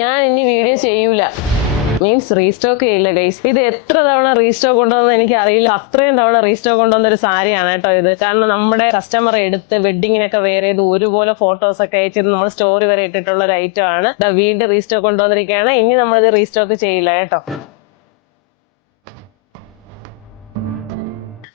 ഞാൻ ഇനി വീഡിയോ ചെയ്യൂല. മീൻസ് റീസ്റ്റോക്ക് ചെയ്യില്ല ഗൈസ്. ഇത് എത്ര തവണ റീസ്റ്റോക്ക് കൊണ്ടുവന്ന് എനിക്ക് അറിയില്ല. അത്രയും തവണ റീസ്റ്റോക്ക് കൊണ്ടുവന്ന ഒരു സാരിയാണ് കേട്ടോ ഇത്. കാരണം നമ്മുടെ കസ്റ്റമർ എടുത്ത് വെഡിങ്ങിനൊക്കെ വെയർ ചെയ്ത് ഒരുപോലെ ഫോട്ടോസ് ഒക്കെ അയച്ചിട്ട് നമ്മൾ സ്റ്റോറി വരെ ഇട്ടിട്ടുള്ള ഒരു ഐറ്റം ആണ്. വീണ്ടും റീസ്റ്റോക്ക് കൊണ്ടുവന്നിരിക്കുകയാണ്. ഇനി നമ്മളിത് റീസ്റ്റോക്ക് ചെയ്യില്ല കേട്ടോ.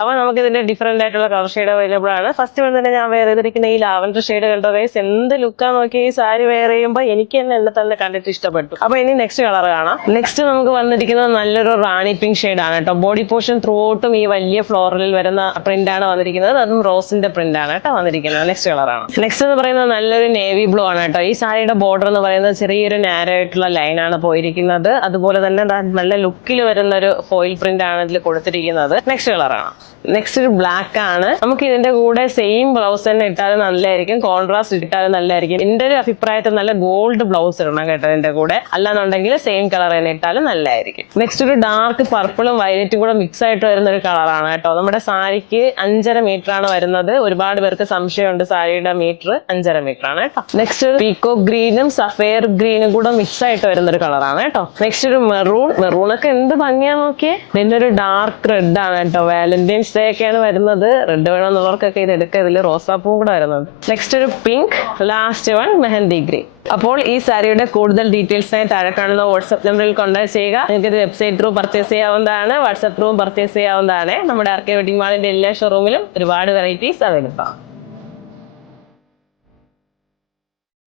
അപ്പൊ നമുക്ക് ഇതിന്റെ ഡിഫറെന്റ് ആയിട്ടുള്ള കളർ ഷെയ്ഡ് അവൈലബിൾ ആണ്. ഫസ്റ്റ് വൺ തന്നെ ഞാൻ വെയർ ചെയ്തിരിക്കുന്ന ഈ ലാവൻഡർ ഷെയ്ഡ് കണ്ടോ ഗൈസ്. എന്ത് ലുക്കാ നോക്കി ഈ സാരി വെയർ ചെയ്യുമ്പോൾ എനിക്ക് തന്നെ എന്നെ തന്നെ കണ്ടിട്ട് ഇഷ്ടപ്പെട്ടു. അപ്പൊ ഇനി നെക്സ്റ്റ് കളർ കാണാം. നെക്സ്റ്റ് നമുക്ക് വന്നിരിക്കുന്നത് നല്ലൊരു റാണി പിങ്ക് ഷെയ്ഡ് ആണ് കേട്ടോ. ബോഡി പോർഷൻ ത്രൂ ഔട്ടും ഈ വലിയ ഫ്ലോറിൽ വരുന്ന പ്രിന്റ് ആണ് വന്നിരിക്കുന്നത്. അതും റോസിന്റെ പ്രിന്റ് ആണ് കേട്ടോ വന്നിരിക്കുന്നത്. നെക്സ്റ്റ് കളറാണ്. നെക്സ്റ്റ് എന്ന് പറയുന്നത് നല്ലൊരു നേവി ബ്ലൂ ആണ് കേട്ടോ. ഈ സാരിയുടെ ബോർഡർ എന്ന് പറയുന്നത് ചെറിയൊരു നാരോ ആയിട്ടുള്ള ലൈൻ ആണ് പോയിരിക്കുന്നത്. അതുപോലെ തന്നെ നല്ല ലുക്കിൽ വരുന്ന ഒരു ഫോയിൽ പ്രിന്റ് ആണ് ഇതിൽ കൊടുത്തിരിക്കുന്നത്. നെക്സ്റ്റ് കളറാണ്. നെക്സ്റ്റ് ഒരു ബ്ലാക്ക് ആണ്. നമുക്ക് ഇതിന്റെ കൂടെ സെയിം ബ്ലൗസ് തന്നെ ഇട്ടാലും നല്ലതായിരിക്കും, കോൺട്രാസ്റ്റ് ഇട്ടാലും നല്ലതായിരിക്കും. എന്റെ ഒരു അഭിപ്രായത്തിൽ നല്ല ഗോൾഡ് ബ്ലൗസ് ഇടണം കേട്ടോ ഇതിന്റെ കൂടെ. അല്ലാന്നുണ്ടെങ്കിൽ സെയിം കളർ തന്നെ ഇട്ടാലും നല്ലതായിരിക്കും. നെക്സ്റ്റ് ഒരു ഡാർക്ക് പർപ്പിളും വയലറ്റും കൂടെ മിക്സ് ആയിട്ട് വരുന്ന ഒരു കളറാണ് കേട്ടോ. നമ്മുടെ സാരിക്ക് 5.5 മീറ്റർ ആണ് വരുന്നത്. ഒരുപാട് പേർക്ക് സംശയമുണ്ട് സാരിയുടെ മീറ്റർ 5.5 മീറ്റർ ആണ് കേട്ടോ. നെക്സ്റ്റ് ഒരു പീക്കോക്ക് ഗ്രീനും സഫയർ ഗ്രീനും കൂടെ മിക്സ് ആയിട്ട് വരുന്ന ഒരു കളറാണ് കേട്ടോ. നെക്സ്റ്റ് ഒരു മെറൂൺ ഒക്കെ എന്ത് ഭംഗിയാ നോക്കിയേ. പിന്നെ ഒരു ഡാർക്ക് റെഡ് ആണ് കേട്ടോ. വാലന്റൈൻസ് ഡേ ഒക്കെയാണ് വരുന്നത്. റെഡ് വേണമെന്നുള്ളവർക്കൊക്കെ ഇത് എടുക്കുക. ഇതിൽ റോസാപ്പൂ കൂടെ വരുന്നത്. നെക്സ്റ്റ് ഒരു pink, last one mehndi green. അപ്പോൾ ഈ സാരിയുടെ കൂടുതൽ ഡീറ്റെയിൽസിനായി താഴെ കാണുന്ന വാട്സ്ആപ്പ് നമ്പറിൽ കോൺടാക്ട് ചെയ്യുക. നിങ്ങൾക്ക് ഇത് വെബ്സൈറ്റ് ത്രൂ പർച്ചേസ് ചെയ്യാവുന്നതാണ്, വാട്സ്ആപ്പ് ത്രൂ പർച്ചേസ് ചെയ്യാവുന്നതാണ്. നമ്മുടെ ആർക്കെ വെഡിങ് മാളിന്റെ എല്ലാ ഷോറൂമിലും ഒരുപാട് വെറൈറ്റീസ് അവൈലബിൾ ആണ്.